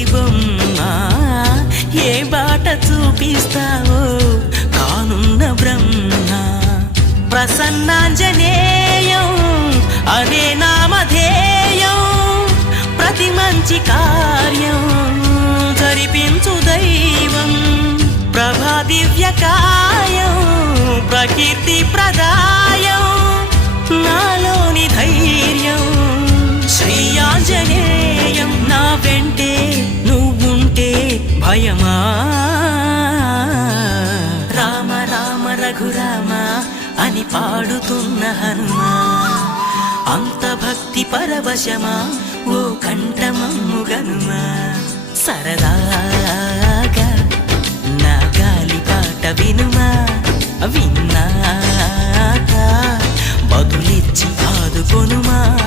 బుద్ధి బొమ్మ ఏ బాట చూపిస్తావో కానున్న బ్రహ్మ ప్రసన్నాంజనేయం అనే నామధేయం ప్రతి మంచి కార్యం జరిపించు దైవం ప్రభా దివ్యకాయం ప్రకీర్తి ప్రదాయం నాలోని ధైర్యం శ్రీ ఆంజనేయం నా వెంటే నువ్వుంటే భయమా రామ రామ రఘురామ అని పాడుతున్న హనుమా అంత భక్తి పరవశమా ఓ కంఠమమ్ముగనుమా సరదాగా నా గాలి పాట వినుమా విన్నాక బదులిచ్చి ఆదుకొనుమా